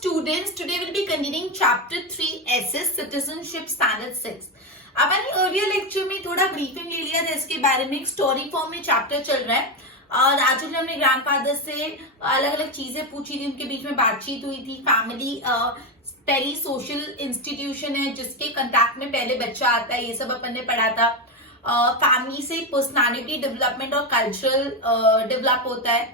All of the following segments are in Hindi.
students, today we'll be continuing chapter 3 SS Citizenship Standard 6. Upon earlier lecture में थोड़ा ब्रीफिंग ले लिया था इसके बारे में, एक स्टोरी फॉर्म में चैप्टर चल रहा है और राजू ने अपने ग्रैंडफादर से अलग अलग चीजें पूछी थी, उनके बीच में बातचीत हुई थी। फैमिली पहली सोशल इंस्टीट्यूशन है जिसके कंटैक्ट में पहले बच्चा आता है, ये सब अपन ने पढ़ा था। फैमिली से पर्सनालिटी डेवलपमेंट और कल्चरल डेवलप होता है।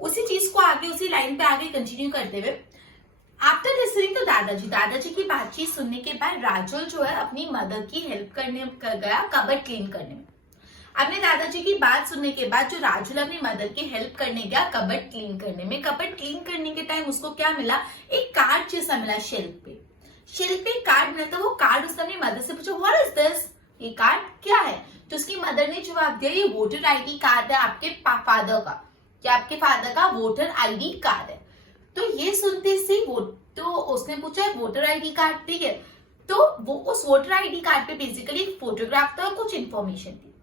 उसी चीज को आगे उसी लाइन पे आगे कंटिन्यू करते हुए आफ्टर लिसनिंग टू दादाजी की बातचीत सुनने के बाद राजुल जो है अपनी मदर की हेल्प करने गया कबर्ड क्लीन करने में। अपने दादाजी की बात सुनने के बाद जो राजुल अपनी मदर की हेल्प करने गया कबर्ड क्लीन करने में। कबर्ड क्लीन करने के टाइम उसको क्या मिला, एक कार्ड जैसा मिला शेल्फ पे कार्ड मिला था। वो कार्ड उसने अपनी मदर से पूछा व्हाट इज दिस, ये कार्ड क्या है? तो उसकी मदर ने जवाब दिया ये वोटर आईडी कार्ड है आपके फादर का, क्या आपके फादर का वोटर आईडी कार्ड है। तो ये सुनते से वो तो उसने पूछा वोटर आईडी कार्ड, ठीक है। तो वो उस वोटर आईडी कार्ड पे बेसिकली एक फोटोग्राफ था और कुछ इन्फॉर्मेशन थी।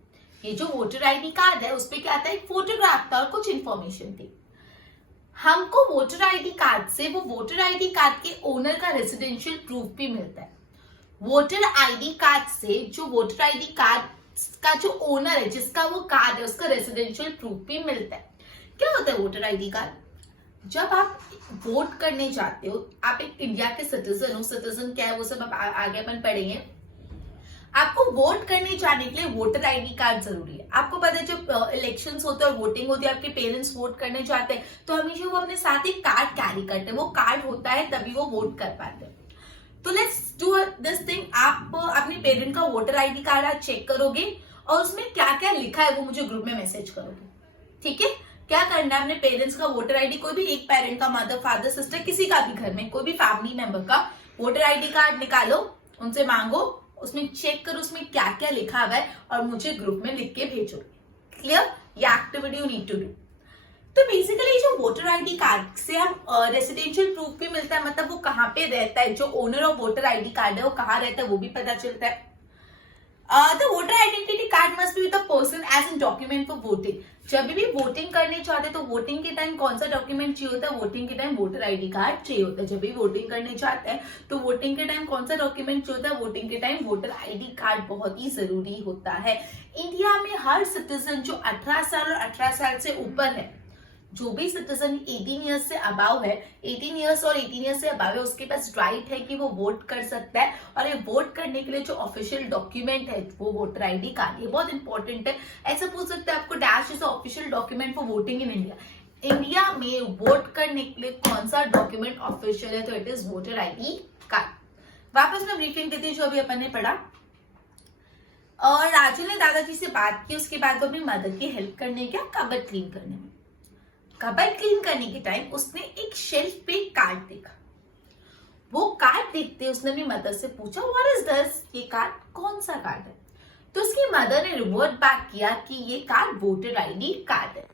ये जो वोटर आईडी कार्ड है उस पे क्या था, एक फोटोग्राफ था और कुछ इन्फॉर्मेशन थी। हमको वोटर आईडी कार्ड से वो वोटर आईडी कार्ड के ओनर का रेसिडेंशियल प्रूफ भी मिलता है। वोटर आईडी कार्ड से जो वोटर आईडी कार्ड का जो ओनर है, जिसका वो कार्ड है, उसका रेसिडेंशियल प्रूफ भी मिलता है। क्या होता है वोटर आईडी कार्ड? जब आप वोट करने जाते हो, आप एक इंडिया के सिटीजन हो, सिटीजन क्या है वो सब आप आगे अपन पढ़ेंगे। आपको वोट करने जाने के लिए वोटर आईडी कार्ड जरूरी है। आपको पता है जब इलेक्शंस होते हैं और वोटिंग होती है, आपके पेरेंट्स वोट करने जाते हैं तो हमेशा वो अपने साथ एक कार्ड कैरी करते हैं। वो कार्ड होता है तभी वो वोट कर पाते हैं। तो लेट्स डू दिस थिंग। आप अपने पेरेंट का वोटर आईडी कार्ड आज चेक करोगे और उसमें क्या क्या लिखा है वो मुझे ग्रुप में मैसेज करोगे, ठीक है। क्या करना है, अपने पेरेंट्स का वोटर आईडी, कोई भी एक पेरेंट का, मदर फादर सिस्टर, किसी का भी घर में कोई भी फैमिली मेंबर का वोटर आईडी कार्ड निकालो, उनसे मांगो, उसमें चेक करो उसमें क्या क्या लिखा हुआ है और मुझे ग्रुप में लिख के भेजो। क्लियर? ये activity you need to do. तो बेसिकली जो वोटर आईडी कार्ड से हम रेसिडेंशियल प्रूफ भी मिलता है, मतलब वो कहाँ पे रहता है, जो owner of voter ID card है वो कहाँ रहता है वो भी पता चलता है। The voter identity card must be with the person as in document for voting. जब भी वोटिंग करने चाहते तो वोटिंग के टाइम कौन सा डॉक्यूमेंट चाहिए होता है? वोटिंग के टाइम वोटर आईडी कार्ड चाहिए होता है। जब भी वोटिंग करने चाहते हैं तो वोटिंग के टाइम कौन सा डॉक्यूमेंट चाहिए होता है? वोटिंग के टाइम वोटर आईडी कार्ड बहुत ही जरूरी होता है। इंडिया में हर सिटीजन जो 18 साल और 18 साल से ऊपर है, जो भी सिटीजन 18 ईयर्स से अबाव है, 18 ईयर्स और 18 ईयर्स से अबाव है, उसके पास राइट है कि वो वोट कर सकता है। और ये वोट करने के लिए जो ऑफिशियल डॉक्यूमेंट है वो वोटर आईडी कार्ड, ये बहुत इंपॉर्टेंट है। ऐसा पूछ सकते हैं आपको, dash is official document for voting in India. India में वोट करने के लिए कौन सा डॉक्यूमेंट ऑफिशियल है? तो it is voter ID card. वापस मैं ब्रीफिंग देती हूँ जो अभी अपन ने पढ़ा। और राजू ने दादाजी से बात की, उसके बाद वो अपनी मदर की हेल्प करने गया कबर्ड क्लीन करने में। कबर्ड क्लीन करने के टाइम उसने एक शेल्फ पे कार्ड देखा। वो कार्ड देखते उसने अपनी मदर से पूछा व्हाट इज दिस, ये कार्ड कौन सा कार्ड है? तो उसकी मदर ने रिवर्ट बैक किया कि ये कार्ड वोटर आईडी कार्ड है।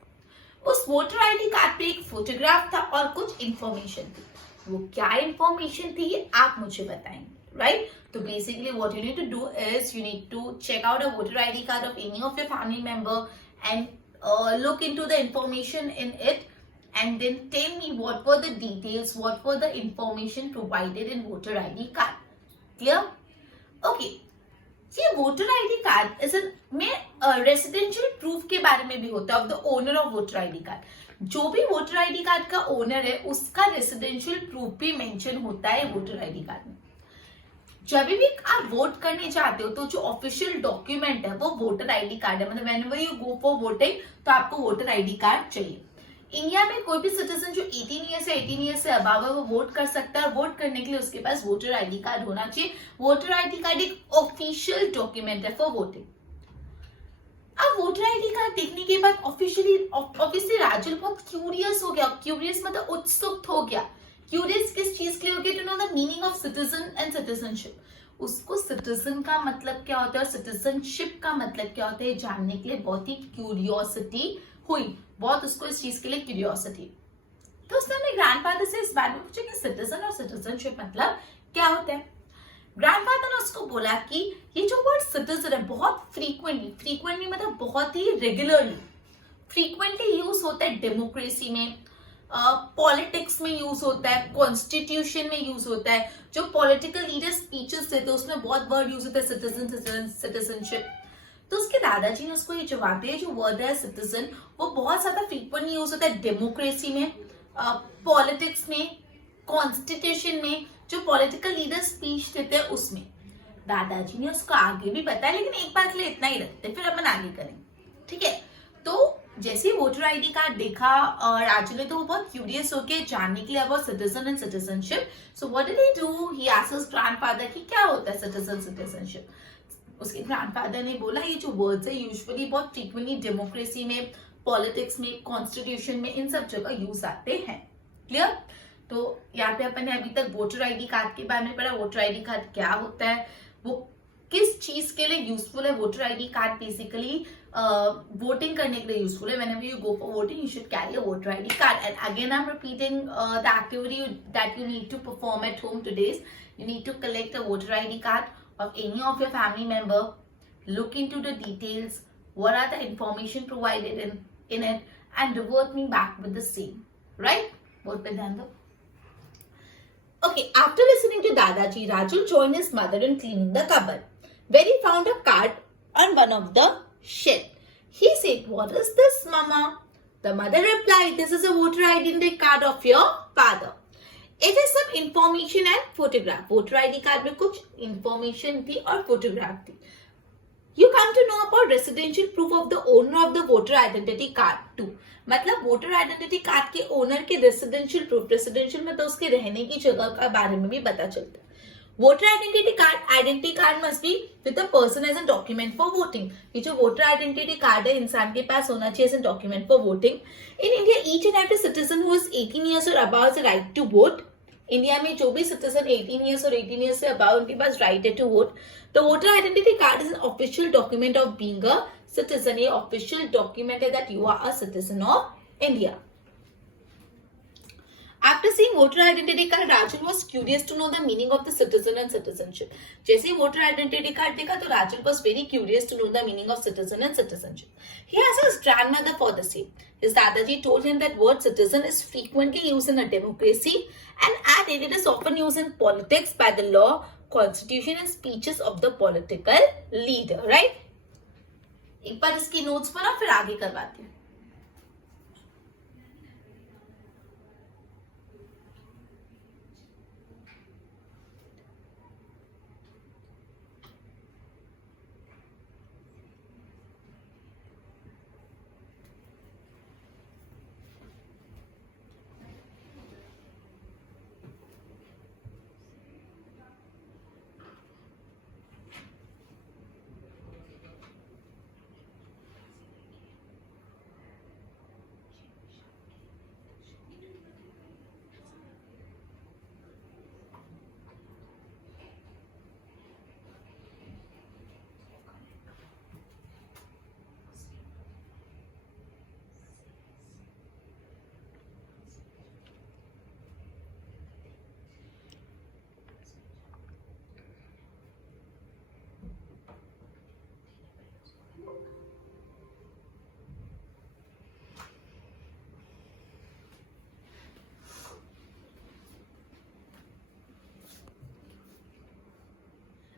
उस वोटर आईडी कार्ड पे एक फोटोग्राफ था और कुछ इंफॉर्मेशन थी। वो क्या इंफॉर्मेशन थी ये आप मुझे बताएंगे, राइट? तो basically what you need to do is you need to check out a voter ID card of any of your family member and look into the information in it and then tell me what were the details, what were the information provided in voter ID card. Clear? Okay. ये वोटर आईडी कार्ड इज में रेसिडेंशियल प्रूफ के बारे में भी होता है of the owner of voter ID card. जो भी वोटर आईडी कार्ड का ओनर है उसका रेसिडेंशियल प्रूफ भी मेंशन होता है वोटर आईडी कार्ड में। जब भी आप वोट करने चाहते हो तो जो ऑफिशियल डॉक्यूमेंट है वो वोटर आईडी कार्ड है। मतलब whenever you go for voting तो आपको वोटर आईडी कार्ड चाहिए। इंडिया में कोई भी सिटीजन जो 18 ईयर्स से अबाव है वो वोट कर सकता है और वोट करने के लिए उसके पास वोटर आईडी कार्ड होना चाहिए। वोटर आईडी कार्ड एक ऑफिशियल डॉक्यूमेंट है फॉर वोटिंग। अब वोटर आईडी कार्ड देखने के बाद ऑब्वियसली राजुल बहुत क्यूरियस हो गया। क्यूरियस मतलब उत्सुक हो गया। क्यूरियस किस चीज के लिए हो गया? To know the meaning of citizen and citizenship. उसको सिटीजन का मतलब क्या होता है और सिटीजनशिप का मतलब क्या होता है जानने के लिए बहुत ही क्यूरियोसिटी हुई, बहुत उसको इस चीज के लिए क्यूरियोसिटी। तो उसने अपने ग्रैंडफादर से इस बारे में पूछा कि सिटीजन और सिटीजनशिप मतलब क्या होता है। ग्रैंडफादर ने उसको बोला कि ये जो वर्ड सिटीजन है बहुत फ्रीक्वेंटली मतलब बहुत ही रेगुलरली फ्रीक्वेंटली यूज होता है डेमोक्रेसी में, पॉलिटिक्स में यूज होता है, कॉन्स्टिट्यूशन में यूज होता है, जो पॉलिटिकल लीडर स्पीचेस देते हैं उसमें बहुत वर्ड यूज होता है, सिटीजनशिप। तो उसके दादाजी ने उसको ये जवाब दिया, जो वर्ड है सिटीजन वो बहुत ज्यादा फ्रीक्वेंटली यूज होता है डेमोक्रेसी में, पॉलिटिक्स में, कॉन्स्टिट्यूशन में, जो पॉलिटिकल लीडर स्पीच देते हैं उसमें। दादाजी ने उसको आगे भी बताया, लेकिन एक बार के लिए इतना ही रखते, फिर अपन आगे करेंगे, ठीक है। तो जैसे वोटर आईडी कार्ड देखा राजू ने, तो वो बहुत क्यूरियस होके जानने के लिए about citizen and citizenship. So what did he do, he asked his grandfather कि क्या होता है सिटीजन सिटीजनशिप। उसके ग्रैंडफादर ने बोला ये जो वर्ड्स है यूजुअली बहुत फ्रीक्वेंटली डेमोक्रेसी में, पॉलिटिक्स में, कॉन्स्टिट्यूशन में, इन सब जगह यूज आते हैं। क्लियर। तो यहाँ पे अपन ने अभी तक वोटर आईडी कार्ड के बारे में पढ़ा, वोटर आईडी कार्ड क्या होता है, वो किस चीज के लिए यूजफुल है। Voter ID card basically voting करने के लिए यूजफुल है। whenever you go for voting you should carry a voter ID card, and again I'm repeating the activity that you need to perform at home today. You need to collect a voter ID card of any of your family member, look into the details, what are the information provided in it, and revert me back with the same, right? Both पे ध्यान दो। Okay, after listening to Dadaji, Raju joined his mother in cleaning the cupboard, where he found a card on one of the shelf. He said, "What is this, Mama?" The mother replied, "This is a voter identity card of your father. It is some information and photograph." Voter ID card में कुछ information थी और photograph थी। You come to know about residential proof of the owner of the voter identity card too. मतलब वोटर आइडेंटिटी कार्ड के ओनर के रेसिडेंशियल प्रूफ, रेसिडेंशियल मतलब उसके रहने की जगह का बारे में भी पता चलता है। Voter identity card must be with the person as an document for voting. ये जो वोटर आइडेंटिटी कार्ड है इंसान के पास होना चाहिए as an document for voting. In India each and every citizen who is 18 years or above has a right to vote. India में जो भी सिटीजन 18 ईयर्स और 18 ईयर्स से अबव उनके पास राइट है to vote. The voter identity card is an official document of being a citizen. ये ऑफिशियल डॉक्यूमेंट है that you are a citizen of India. After seeing voter identity card, Rajul was curious to know the meaning of the citizen and citizenship. जैसे voter identity card देखा तो Rajul was very curious to know the meaning of citizen and citizenship. He asked his grandmother for the same. His Dadaji told him that word citizen is frequently used in a democracy and added it is often used in politics by the law, constitution and speeches of the political leader. Right? एक बार इसकी notes पढ़ो फिर आगे करवाते हैं।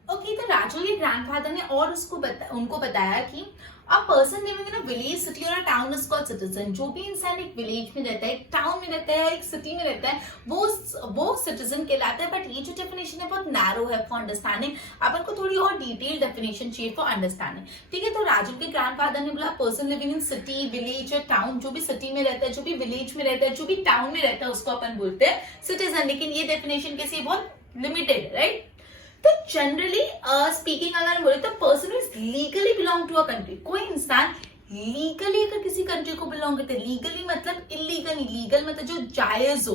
ओके, तो राजू के ग्रैंडफादर ने और उनको बताया कि a person living in a village, city or a town is called citizen. जो भी इंसान एक विलेज में रहता है, एक टाउन में रहता है, एक सिटी में रहता है, वो सिटीजन कहलाता है। बट ये जो डेफिनेशन है बहुत नैरो है फॉर अंडरस्टैंडिंग। अपन को थोड़ी और डिटेल डेफिनेशन चाहिए फॉर अंडरस्टैंडिंग, ठीक है। तो राजू के ग्रैंडफादर ने बोला पर्सन लिविंग इन सिटी, विलेज और टाउन। जो भी सिटी में रहता है, जो भी विलेज में रहता है, जो भी टाउन में रहता है, उसको अपन बोलते हैं सिटीजन। लेकिन ये डेफिनेशन कैसी बहुत लिमिटेड है, राइट। तो जनरली स्पीकिंग अगर बोले तो person is legally belong to a country. कोई इंसान लीगली अगर किसी कंट्री को बिलोंग करते हैं, लीगली मतलब इलीगल नहीं, लीगल मतलब जो जायज हो,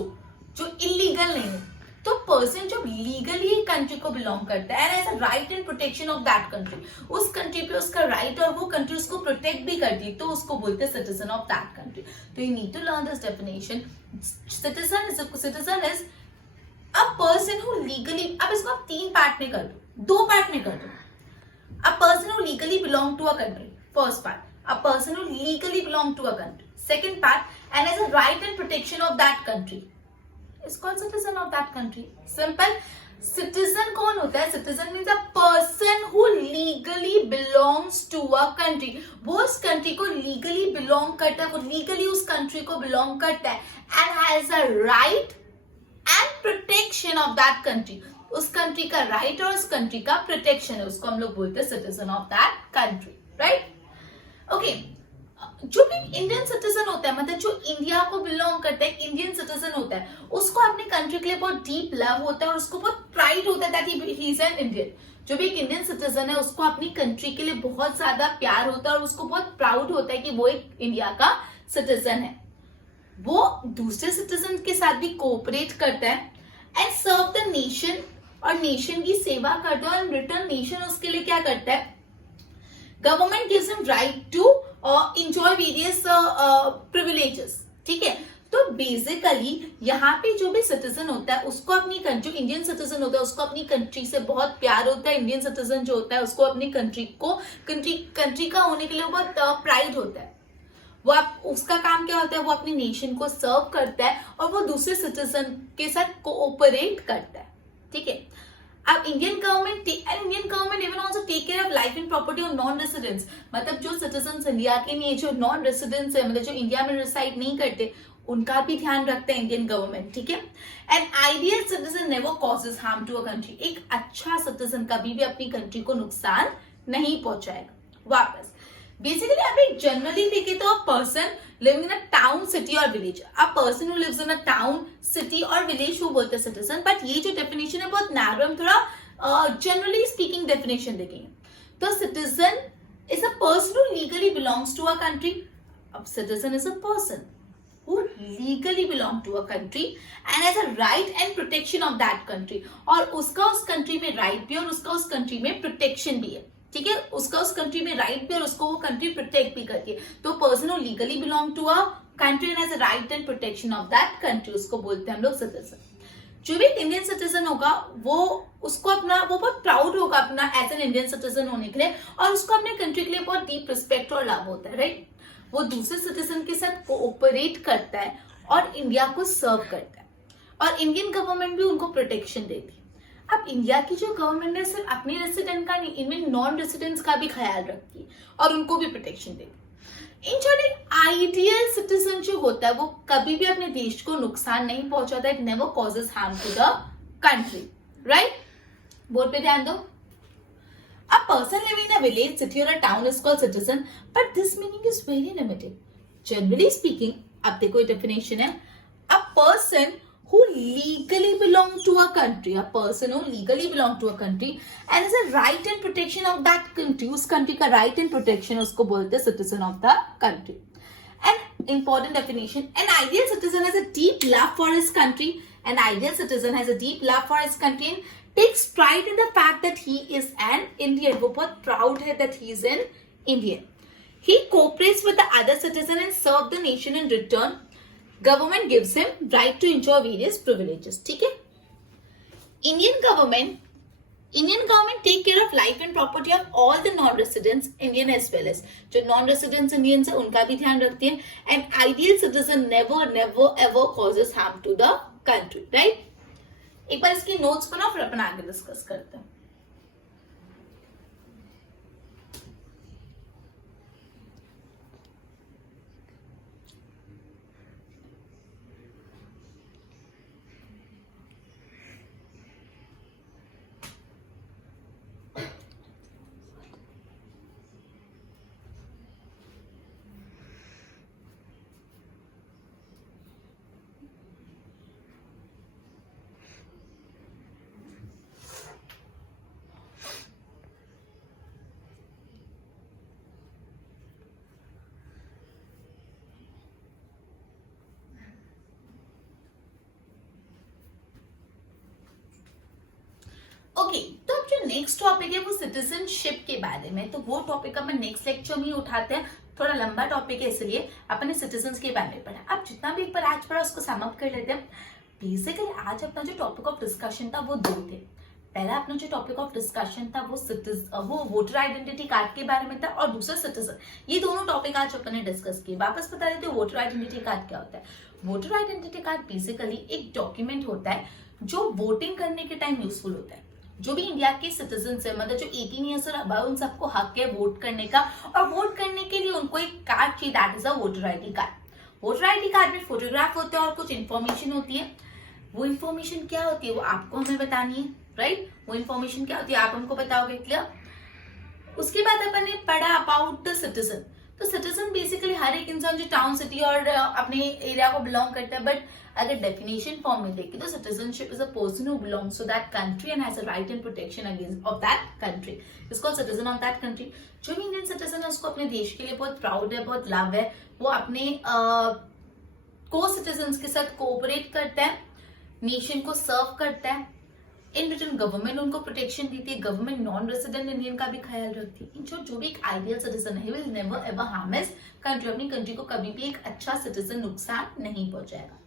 जो इलीगल नहीं हो। तो पर्सन जो लीगली कंट्री को बिलोंग करता है and as a right in protection of that country, उस कंट्री पे उसका राइट और वो कंट्री उसको प्रोटेक्ट भी करती है, तो उसको बोलते हैं सिटीजन ऑफ दैट कंट्री। तो you need to learn this definition. Citizen is a person who legally, अब इसको आप 3 पार्ट में कर दो, 2 पार्ट में कर दो। A person who legally belong to a country, first part, a person who legally belong to a country. Second part, and has a right and protection of that country. Is called citizen of that country. Simple. Citizen कौन होता है? Citizen means a person who legally belongs to a country. वो उस country को legally belong करता है, वो legally उस country को belong करता है, and has a right and protection of that country. उस country का right और उस country का protection है, उसको हम लोग बोलते हैं citizen of that country, right? Okay. जो भी इंडियन सिटीजन होता है, मतलब जो इंडिया को बिलोंग करता है, इंडियन सिटीजन होता है, उसको अपने कंट्री के लिए बहुत डीप लव होता है और उसको बहुत प्राइड होता है that he is an Indian. जो भी एक इंडियन सिटीजन है उसको अपनी कंट्री के लिए बहुत ज्यादा प्यार होता है और उसको बहुत प्राउड होता है कि वो एक इंडिया का सिटीजन है. वो दूसरे सिटीजन के साथ भी कोऑपरेट करता है एंड सर्व द नेशन, और नेशन की सेवा करता है, और रिटर्न नेशन उसके लिए क्या करता है? Government gives him right to enjoy various privileges. ठीक है, तो बेसिकली यहाँ पे जो भी सिटीजन होता है उसको अपनी कंट्री, इंडियन सिटीजन होता है उसको अपनी कंट्री से बहुत प्यार होता है. इंडियन सिटीजन जो होता है उसको अपनी कंट्री का होने के लिए बहुत प्राइड होता है. वो उसका काम क्या होता है? वो अपनी नेशन को सर्व करता है और वो दूसरे सिटीजन के साथ कोऑपरेट करता है. ठीक है, अब Indian government even also take care of life and property of non residents. मतलब जो सिटीजन इंडिया के नहीं, जो नॉन रेसिडेंट्स है, मतलब जो इंडिया में रिसाइड नहीं करते, उनका भी ध्यान रखता है इंडियन गवर्नमेंट. ठीक है, an ideal citizen never causes harm to a country. एक अच्छा सिटीजन कभी भी अपनी कंट्री को नुकसान नहीं पहुंचाएगा. वापस बेसिकली आप एक जनरली देखे तो a person living in a town, city or village. A person who lives in a town, city or village वो बोलते हैं सिटीजन. बट ये जो डेफिनेशन है बहुत नैरो, हम थोड़ा जनरली स्पीकिंग डेफिनेशन देखेंगे. तो citizen is a person who legally belongs to a country. अब citizen is a person who legally belong to a country and has a right and protection of that country. और उसका उस कंट्री में राइट भी और उसका उस कंट्री में प्रोटेक्शन भी है. ठीक है, उसका उस कंट्री में राइट भी और उसको वो कंट्री प्रोटेक्ट भी करती है. तो person who legally belong to a country and has a right and protection of that country, उसको बोलते हैं हम लोग सिटीजन. जो भी इंडियन सिटीजन होगा वो बहुत प्राउड होगा अपना एज एन इंडियन सिटीजन होने के लिए, और उसको अपने कंट्री के लिए बहुत डीप रिस्पेक्ट और लव होता है. राइट, वो दूसरे सिटीजन के साथ कोऑपरेट करता है और इंडिया को सर्व करता है, और इंडियन गवर्नमेंट भी उनको प्रोटेक्शन देती है. अब इंडिया की जो गवर्नमेंट है सिर्फ अपने रेसिडेंट का नहीं, इनमें नॉन रेसिडेंट्स का भी ख्याल रखती है और उनको भी प्रोटेक्शन देती है. इन शॉर्ट, एक आइडियल सिटीजन जो होता है वो कभी भी अपने देश को नुकसान नहीं पहुंचाता. It never causes harm to the country. Right, board पे ध्यान दो. A person living in a village, city or a town is called citizen, but this meaning is very limited. Generally speaking, अब देखो ये definition है, a person who legally belong to a country, a person who legally belong to a country and has a right and protection of that country, उस country का right and protection उसको बोलते हैं citizen of the country. An important definition, an ideal citizen has a deep love for his country. An ideal citizen has a deep love for his country and takes pride in the fact that he is an Indian. वो बहुत proud है that he is an Indian. He cooperates with the other citizen and serve the nation in return. Government gives him right to enjoy various privileges. ठीक है? Indian government take care of life and property of all the non-residents, Indian as well as जो non-residents Indians है उनका भी ध्यान रखती है. An ideal citizen never ever causes harm to the country. Right? एक बार इसकी नोट्स बनाओ फिर अपन आगे डिस्कस करते हैं. ओके, तो अब जो नेक्स्ट टॉपिक है वो सिटीजनशिप के बारे में. तो वो टॉपिक अपन नेक्स्ट लेक्चर में ही उठाते हैं. थोड़ा लंबा टॉपिक है इसलिए अपन ने सिटीजन्स के बारे में पढ़ा. अब जितना भी एक बार आज पढ़ा उसको सम अप कर लेते हैं. बेसिकली आज अपना जो टॉपिक ऑफ डिस्कशन था वो दो थे. पहला अपना जो टॉपिक ऑफ डिस्कशन था वो वोटर आइडेंटिटी कार्ड के बारे में था और दूसरा सिटीजन। ये दोनों टॉपिक आज अपन ने डिस्कस किए। वापस बता देते हैं वोटर आइडेंटिटी कार्ड क्या होता है। वोटर आइडेंटिटी कार्ड बेसिकली एक डॉक्यूमेंट होता है जो वोटिंग करने के टाइम यूजफुल होता है। जो भी इंडिया के सिटीजन है, मतलब जो 18 ईयर्स और अबव, उन सबको हक है वोट करने का, और वोट करने के लिए उनको एक कार्ड चाहिए, that is a voter ID card. Voter ID card में फोटोग्राफ होता है और कुछ इन्फॉर्मेशन होती है। वो इन्फॉर्मेशन क्या होती है वो आपको हमें बतानी है, राइट? वो इन्फॉर्मेशन क्या होती है आप हमको बताओगे, क्लियर? उसके बाद अपन ने पढ़ा अबाउट द सिटीजन। तो सिटीजन बेसिकली हर एक इंसान जो टाउन, सिटी और अपने एरिया को बिलोंग करता है। बट अगर डेफिनेशन फॉर्म में देखें तो citizenship is a person who belongs to that country and has a right and protection against of that country, is called citizen of that country. जो भी इंडियन सिटीजन है उसको अपने देश के लिए बहुत प्राउड है, बहुत लव है। वो अपने को सिटीजन्स के साथ कोऑपरेट करता है, नेशन को सर्व करता है। इन रिटर्न गवर्नमेंट उनको प्रोटेक्शन देती है। गवर्नमेंट नॉन रेसिडेंट इंडियन का भी ख्याल रखती है। जो भी एक आइडियल सिटीजन है, will never ever harm his country. अपनी कंट्री को कभी भी एक अच्छा सिटीजन नुकसान नहीं पहुंचाएगा।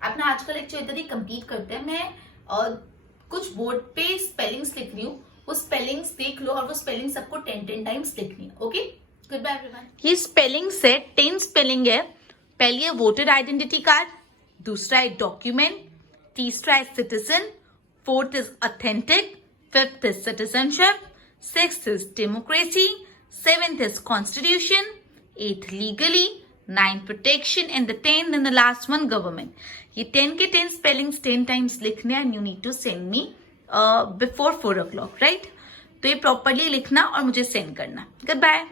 अपना आज का लेक्चर इधर ही कंप्लीट करते हैं। मैं कुछ बोर्ड पे स्पेलिंग्स लिख रही हूँ, वो स्पेलिंग्स देख लो और वो स्पेलिंग सबको 10 टाइम्स लिखनी है। Okay, good bye everyone. ये स्पेलिंग्स है, 10 स्पेलिंग है। पहली है वोटर आइडेंटिटी कार्ड, दूसरा है डॉक्यूमेंट, तीसरा है citizen, fourth is authentic, fifth is citizenship, sixth is democracy, seventh is constitution, eighth legally, ninth protection, and the 10th and the last one government. ये 10 के 10 spellings 10 times लिखने and you need to send me before 4 o'clock, right? तो ये properly लिखना और मुझे send करना। Goodbye.